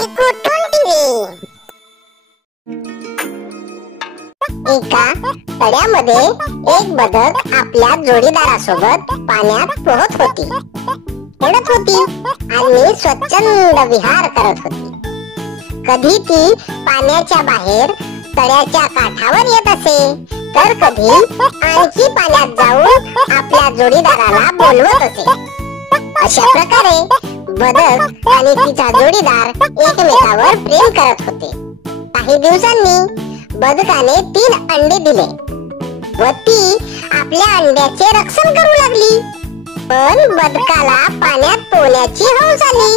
चिकूटून TV. एका तळ्यामध्ये एक बदक आपल्या जोडीदारासोबत पाण्यात पोहत होती, खेळत होती आणि स्वच्छंद विहार करत होती। कधी ती पाण्याच्या बाहेर तळ्याच्या काठावर येत असे, तर कधी आणखी पाण्यात जाऊन आपल्या जोडीदाराला बोलवत असे। अशा प्रकारे बदक आणि तिचा जोडीदार एकमेकावर प्रेम करत होते। काही दिवसांनी बदकाने 3 अंडे दिले व ती आपल्या अंड्याचे रक्षण करू लागली। पण बदकाला पाण्यात पोहण्याची हौस आली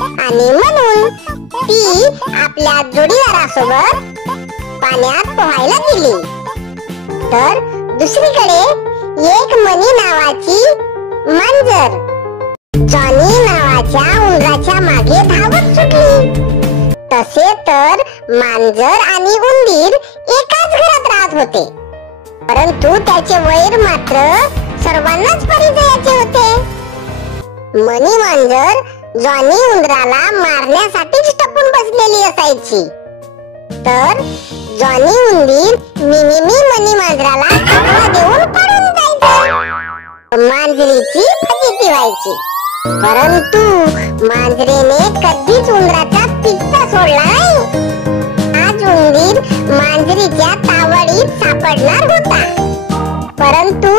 आणि म्हणून ती आपल्या जोडीदारासोबत पाण्यात पोहायला गेली। तर दुसरीकडे एक मनी नावाची मांजर जॉनी नावाच्या उंदराच्या मागे धावत सुटली। तसे तर मांजर आणि उंदीर एकाच घरात राहत होते, परंतु त्याचे वैर मात्र सर्वांनाच परिचयाचे होते। मनी मांजर जॉनी उंदराला मारण्यासाठीच टपून बसलेली असायची, तर जॉनी उंदीर नेहमी मनी मांजराला आडवा देऊन पळून जायचा। मांजरीची फजिती व्हायची, परंतु मांजरीने कधीच उंदराचा पिच्छा सोडला नाही। आज उंदीर मांजरीच्या तावडीत सापडणार होता, परंतु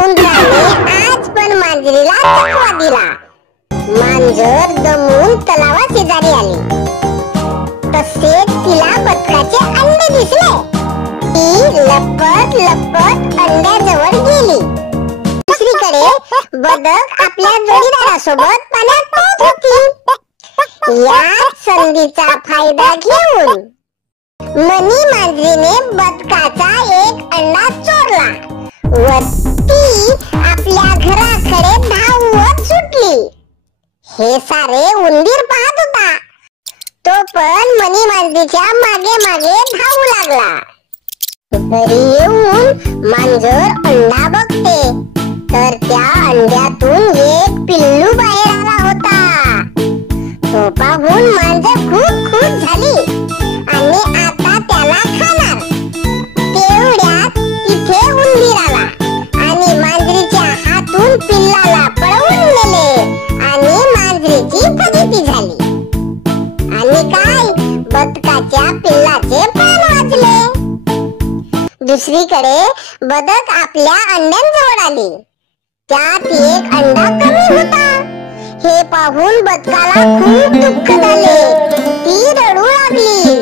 उंदराने आज पण मांजरीला चकवा दिला। मांजर दमून तलावा शेजारी आली, तसेच तिला बदकाचे अंडे दिसले। ती लपत लपत अंड्याजवळ गेली। दुसरीकडे बदक आपल्या जोडीदारासोबत पाण्यात पोहत होती। या संधीचा फायदा घेऊन मनी मांजरीने बदकाचा एक अंडा चोरला व ती आपल्या घराकडे धावत सुटली। हे सारे उंदीर पाहत होता, तो पण मनी मांजरीच्या मागे मागे धावू लागला। घरी येऊन मांजर अंडा बघते, तर त्या अंड्यातून एक पिल्लू बाहेर आला होता। तो पाहून मांजर खूप खुश झाली आणि आता त्याला खाणार। तेवढ्यात तिथे उंदीर आला आणि मांजरीच्या हातून पिल्लाला पळवून नेले आणि मांजरीची फजिती झाली। आणि काय, बदकाच्या पिल्लाचे प्राण वाचले। दुसरीकडे बदक आपल्या अंड्यांजवळ आली, त्यात एक अंडा कमी होता। हे पाहून बदकाला खूप दुःख झाले, ती रडू लागली।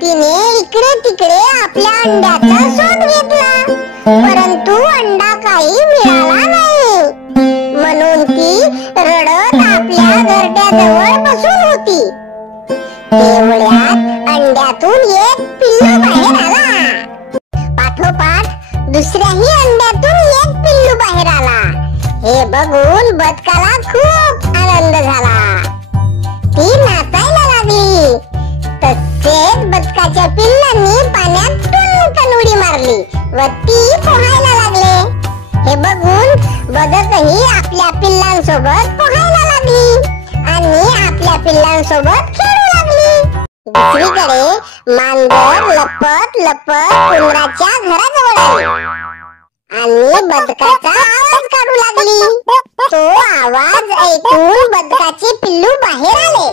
तिने इकडे तिकडे आपल्या अंड्याचा शोध घेतला, परंतु अंडा काही मिळाला नाही। म्हणून ती रडत आपल्या घरट्याजवळ बसून होती। तेवढ्यात अंड्यातून एक पिल्लू बाहेर आला। पाठोपाठ दुसऱ्याही अंड्यातून एक पिल्लू बाहेर आला। हे बघून बदकाला खूप आनंद झाला, ती नाचायला लागली। तसेच बदकाच्या पिल्लांनी पाण्यात टुनकन उडी मारली व ती पोहायला लागले। हे बघून बदकही आपल्या पिल्लांसोबत पोहायला लागली आणि आपल्या पिल्लांसोबत खेळू लागली। दुसरीकडे मांजर लपत लपत उंदराच्या घराजवळ आली आणि बदकाचा आवाज काढू लागली। तो आवाज ऐकून बदकाचे पिल्लू बाहेर आले।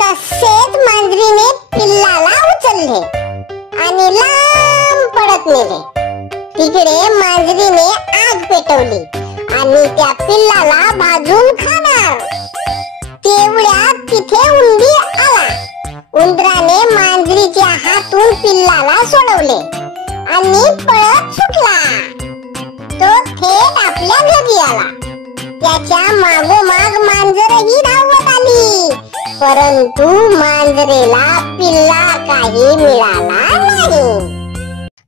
तसेच मांजरीने पिल्लाला उचलले आणि लांब पळत नेले। तिकडे मांजरीने आग पेटवली आणि त्या पिल्लाला भाजून खाणार। तेवढ्यात तिथे उंदीर आला। उंदराने मांजरीच्या हातून पिल्लाला सोडवले आणि पळत सुटला। तो थेट आपल्या घरी आला। त्याच्या मागोमाग मांजरही धावत आली, परंतु मांजरेला पिल्ला काही मिळाला नाही।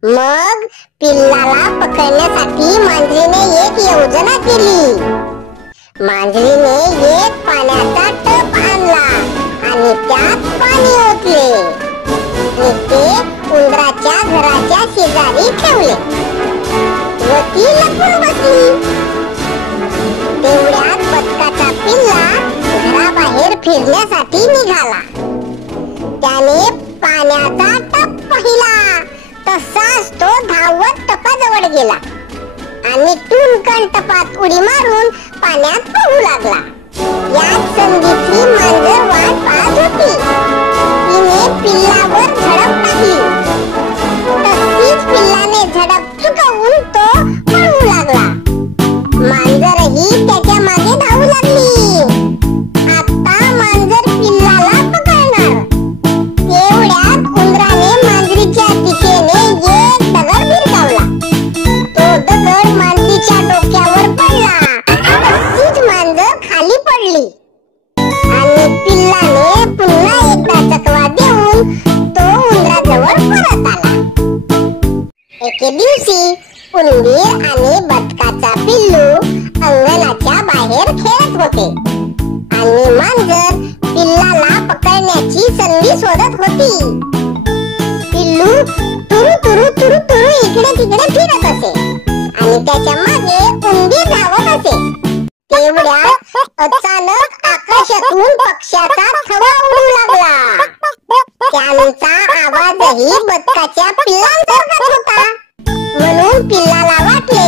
मग पिल्लाला पकडण्यासाठी मांजरीने एक योजना केली। मांजरीने एक पाण्याचा टब आणला आणि त्यात पाणी ओतले आणि ते उंदराच्या घराच्या शेजारी ठेवले व ती लपून बसली। तेवढ्यात बदकाचा पिल्ला घराबाहेर फिरण्यासाठी निघाला। पाहिला तसाच तो धावत टपाजवळ गेला आणि टुनकन टपात उडी मारून पाण्यात पोहू लागला. याच संधीची मांजर वाट पाहत होती. तिने पिल्लावर झडप टाकली. तशीच पिल्लाने झडप चुकवून तो पळू लागला. मांजरही त्याच्या मागे धावू लागली. आता मांजर पिल्लाला पकडणार. तेवढ्यात उंदराने मांजरीच्या दिशेने एक दगड भिरकावला. तो दगड मांजरीच्या डोक्यावर पडला. तशीच मांजर खाली पडली आणि पिल्लाने पुन्हा एकदा चकवा देऊन तो उंदराजवळ परत आला. एके दिवशी उंदीर आणि बदकाचा पिल्लू अंगणाच्या बाहेर खेळत होते आणि मांजर पिल्लाला पकडण्याची संधी शोधत होती. पिल्लू तुरु तुरु तुरु तुरु इकडे तिकडे फिरत असे आणि त्याच्या मागे उंदीर धावत असे. तेवढ्यात अचानक आकाशातून पक्ष्याचा थवा उडू लागला. त्यांचा आवाजही बदकाच्या पिल्लांसारखाच होता. म्हणून पिल्लाला वाटले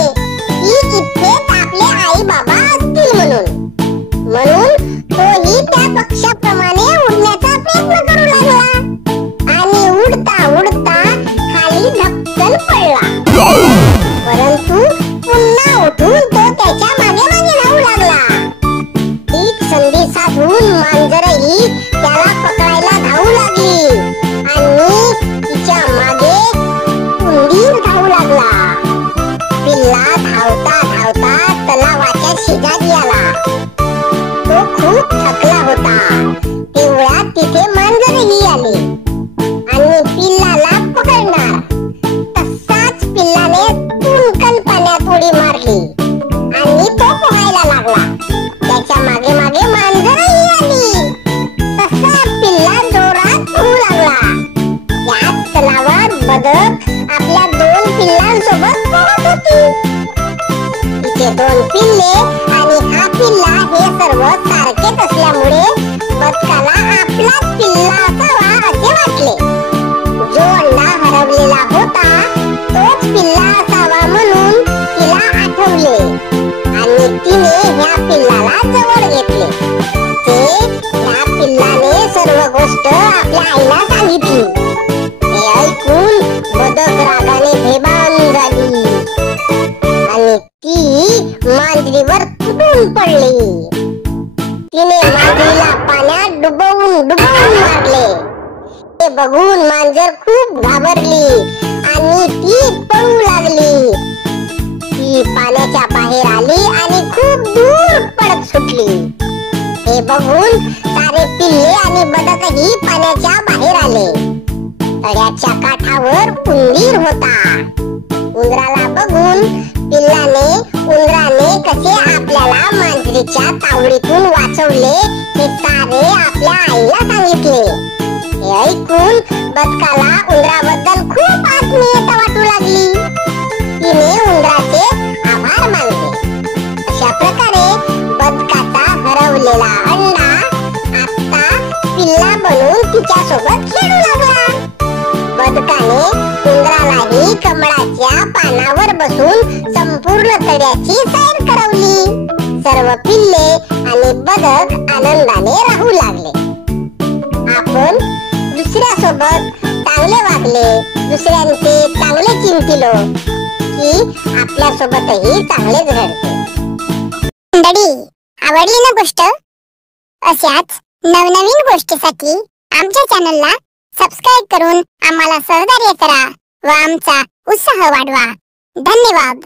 की इथेच आपले आई बाबा असतील म्हणून तोही त्या पक्षाप्रमाणे उडण्याचा प्रयत्न करू लागला आणि उडता उडता खाली धपकन पडला. परंतु पुन्हा उठून तो त्याच्या मागे मागे धावू लागला. तीच संधी साधून मांजरही त्याला पकडायला धावू लागली आणि तिच्या मागे उंदीर धावू लागला. पिल्ला धावता धावता तलावाच्या शेजारी आला. तो खूप थकला होता. तेवढ्यात तिथे मांजरही आले आणि पिल्लाला पकडणार. तसाच पिल्लाने टुनकन पाण्यात उडी मारली आणि तो पोहायला लागला. त्याच्या मागे मागे मांजरही आली. तसा पिल्ला जोरात पोहू लागला. याच तलावात बदक आपल्या 2 पिल्लांसोबत पोहत होती. तिचे 2 पिल्ले आणि हा पिल्ला हे सर्व सारखेच असल्यामुळे बदकाला आपलाच पिल्ला असावा असे वाटले. जो अंडा हरवलेला होता तोच पिल्ला असावा म्हणून तिला आठवले आणि तिने ह्या पिल्लाला जवळ घेतले. ह्या पिल्लाने सर्व गोष्ट आपल्या आईला सांगितली. हे ऐकून बदक रागाने बेभान झाली आणि ती मांजरीवर तुटून पडली. तिने मांजरीला पाण्यात डुबवून मारले. ते बघून मांजर खूप घाबरली आणि ती पळू लागली. ती पाण्याच्या बाहेर आली आणि खूप दूर पळत सुटली. हे बघून सारे पिल्ले आणि बदकही पाण्याच्या बाहेर आले. तळ्याच्या काठावर उंदीर होता. उंदराला बघून उंदराने कसे आपल्याला मांजरीच्या तावडीतून वाचवले हे सारे आपल्या आईला सांगितले. हे ऐकून बदकाला उंदराबद्दल खूप आत्मीयता वाटू लागली. तिने उंदराचे आभार मानले. अशा प्रकारे बदकाचा हरवलेला अंडा आता पिल्ला बनून तिच्या सोबत खेळू लागला. बदकाने उंदरालाही कमळाच्या पानावर बसून संपूर्ण तळ्याची सैर करवली. सर्व पिल्ले आणि बदक आनंदाने राहू लागले. आपण दुसऱ्यासोबत चांगले वागले, दुसऱ्यांचे चांगले चिंतिलो की आपल्या सोबतही चांगलेच घडते. मंडळी, आवडली ना गोष्ट? अशाच नवनवीन गोष्टीसाठी आमच्या चॅनलला सबस्क्राइब करून आम्हाला सहकार्य करा व आमचा उत्साह वाढवा. धन्यवाद.